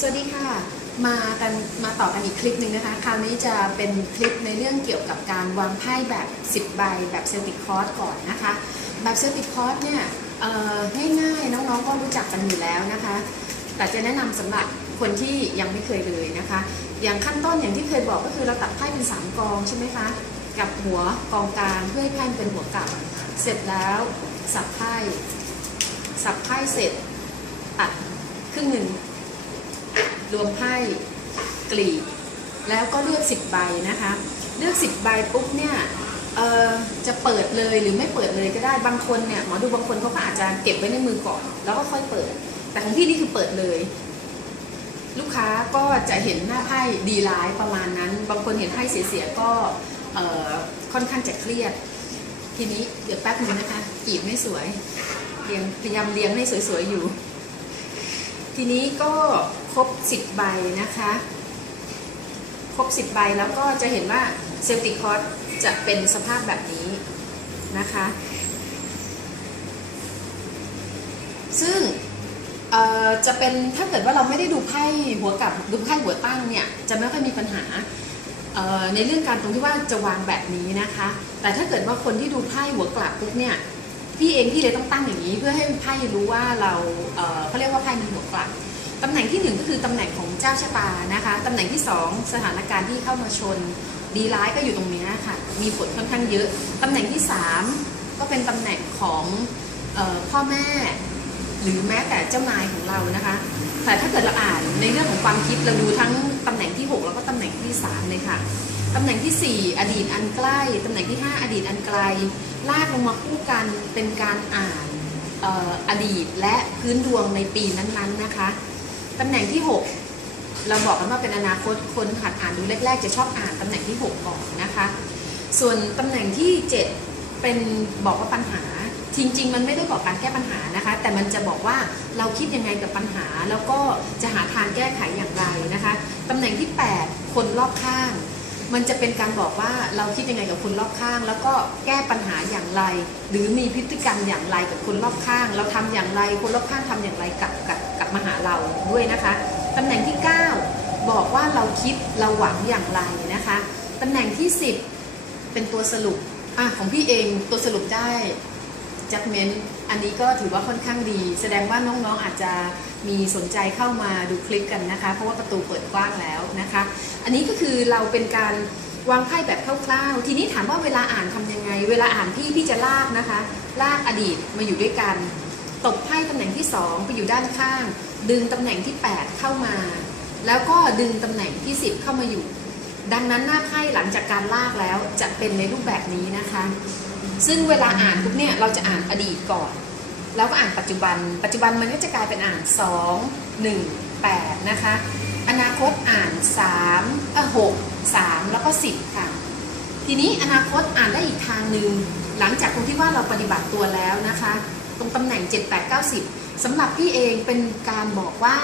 สวัสดีค่ะ มากันมาต่อกันอีกคลิปหนึ่งนะคะ คราวนี้จะเป็นคลิปในเรื่องเกี่ยวกับการวางไพ่แบบ 10 ใบแบบเซลติคอร์สก่อนนะคะ แบบเซลติคอร์สเนี่ยง่ายๆน้องๆก็รู้จักกันอยู่แล้วนะคะ แต่จะแนะนำสำหรับคนที่ยังไม่เคยเลยนะคะ อย่างขั้นต้นอย่างที่เคยบอกก็คือเราตัดไพ่เป็นสามกองใช่ไหมคะ กับหัวกองกลางเพื่อให้ไพ่นเป็นหัวกลับ เสร็จแล้วสับไพ่ สับไพ่เสร็จตัดครึ่งหนึ่ง รวมไพ่กลีบแล้วก็เลือก 10 ใบนะคะ เลือก 10 ใบปุ๊บเนี่ยเออจะเปิดเลยหรือไม่เปิดเลยก็ได้บางคนเนี่ยหมอดูบางคนเขาก็อาจจะเก็บไว้ในมือก่อน แล้วก็ค่อยเปิด แต่ของพี่นี่คือเปิดเลย ลูกค้าก็จะเห็นหน้าไพ่ดีร้ายประมาณนั้น บางคนเห็นไพ่เสียๆก็เอ่อค่อนข้างจะเครียด ทีนี้เดี๋ยวแป๊บนึงนะคะกีบไม่สวยเรียงพยายามเรียงให้สวยๆอยู่ ทีนี้ก็ครบ 10 ใบนะคะ ครบ 10 ใบแล้วก็จะเห็นว่าเซลติคอสจะเป็นสภาพแบบนี้นะคะ ซึ่งจะเป็นถ้าเกิดว่าเราไม่ได้ดูไพ่หัวกลับดูไพ่หัวตั้งเนี่ย จะไม่ค่อยมีปัญหาในเรื่องการตรงที่ว่าจะวางแบบนี้นะคะ แต่ถ้าเกิดว่าคนที่ดูไพ่หัวกลับปุ๊บเนี่ย พี่เองพี่เลยต้องตั้งอย่างนี้ เพื่อให้ไพ่รู้ว่าเราเเขาเรียกว่าไพ่มีหัวกลับตำแหน่งที่หนึ่งก็คือตำแหน่งของเจ้าชะตานะคะตำแหน่งที่สองสถานการณ์ที่เข้ามาชน ดีร้ายก็อยู่ตรงนี้ค่ะ มีผลค่อนข้างเยอะ ตำแหน่งที่สามก็เป็นตำแหน่งของออพ่อแม่ หรือแม้แต่เจ้านายของเรานะคะ แต่ถ้าเกิดเราอ่านในเรื่องของความคิดเราดูทั้งตำแหน่งที่ 6 แล้วก็ตำแหน่งที่3เลยค่ะตำแหน่งทีสี่4 อดีตอันใกล้ตำแหน่งที่ 5 อดีตอันไกล ลากลงมาคู่กันเป็นการอ่านอออดีตและพื้นดวงในปีนั้นๆนะคะตำแหน่งที่ 6 เราบอกกันว่าเป็นอนาคตคนหัดอ่านดูแรก ๆ จะชอบอ่านตำแหน่งที่ 6 ก่อนนะคะ ส่วนตำแหน่งที่ 7 เป็นบอกว่าปัญหา จริง ๆ มันไม่ได้บอกการแก้ปัญหานะคะ แต่มันจะบอกว่าเราคิดยังไงกับปัญหา แล้วก็จะหาทางแก้ไขอย่างไรนะคะตำแหน่งที่ 8 คนรอบข้าง มันจะเป็นการบอกว่าเราคิดยังไงกับคนรอบข้าง แล้วก็แก้ปัญหาอย่างไร หรือมีพฤติกรรมอย่างไรกับคนรอบข้าง เราทำอย่างไรคนรอบข้างทำอย่างไรกับกับกับมาหาเราด้วยนะคะตำแหน่งที่ 9 บอกว่าเราคิดเราหวังอย่างไรนะคะตำแหน่งที่ 10 เป็นตัวสรุปอะของพี่เองตัวสรุปได้ จัดเมนอันนี้ก็ถือว่าค่อนข้างดี แสดงว่าน้องๆอาจจะมีสนใจเข้ามาดูคลิปกันนะคะ เพราะว่าประตูเปิดกว้างแล้วนะคะ อันนี้ก็คือเราเป็นการวางไพ่แบบคร่าวๆ ทีนี้ถามว่าเวลาอ่านทำยังไง เวลาอ่านพี่พี่จะลากนะคะ ลากอดีตมาอยู่ด้วยกัน ตบไพ่ตำแหน่งที่ 2 ไปอยู่ด้านข้าง ดึงตำแหน่งที่ 8 เข้ามา แล้วก็ดึงตำแหน่งที่ 10 เข้ามาอยู่ ดังนั้นหน้าไพ่หลังจากการลากแล้วจะเป็นในรูปแบบนี้นะคะ ซึ่งเวลาอ่านปุ๊บเนี่ยเราจะอ่านอดีตก่อน แล้วก็อ่านปัจจุบัน ปัจจุบันมันก็จะกลายเป็นอ่าน 2 1 8 นะคะ อนาคตอ่าน 3เออ6 3 แล้วก็ 10 ค่ะ ทีนี้อนาคตอ่านได้อีกทางหนึ่งหลังจากตรงที่ว่าเราปฏิบัติตัวแล้วนะคะ ตรงตำแหน่ง 7 8 9 10สำหรับพี่เองเป็นการบอกว่า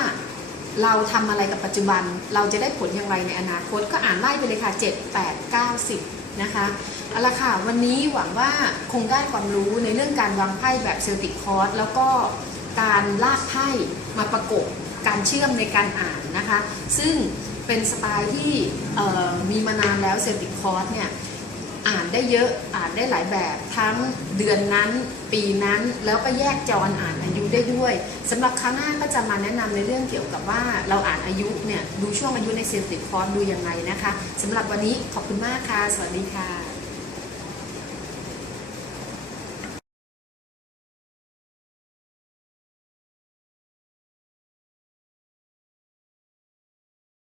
เราทำอะไรกับปัจจุบัน เราจะได้ผลอย่างไรในอนาคตก็อ่านไล่ไปเลยค่ะ 7 8 9 10 นะคะเอาละค่ะวันนี้หวังว่าคงได้ความรู้ในเรื่องการวางไพ่แบบเซลติกคอร์สแล้วก็การลากไพ่มาประกบการเชื่อมในการอ่านนะคะ ซึ่งเป็นสไตล์ที่มีมานานแล้วเซลติกคอร์สเนี่ยอ่านได้เยอะอ่านได้หลายแบบทั้งเดือนนั้น ปีนั้นแล้วก็แยกจรอ่านอายุ ได้ด้วยสำหรับครั้งหน้าก็จะมาแนะนำในเรื่องเกี่ยวกับว่าเราอ่านอายุเนี่ยดูช่วงอายุในเซลติดคอร์สดูยังไงนะคะสำหรับวันนี้ขอบคุณมากค่ะ สวัสดีค่ะ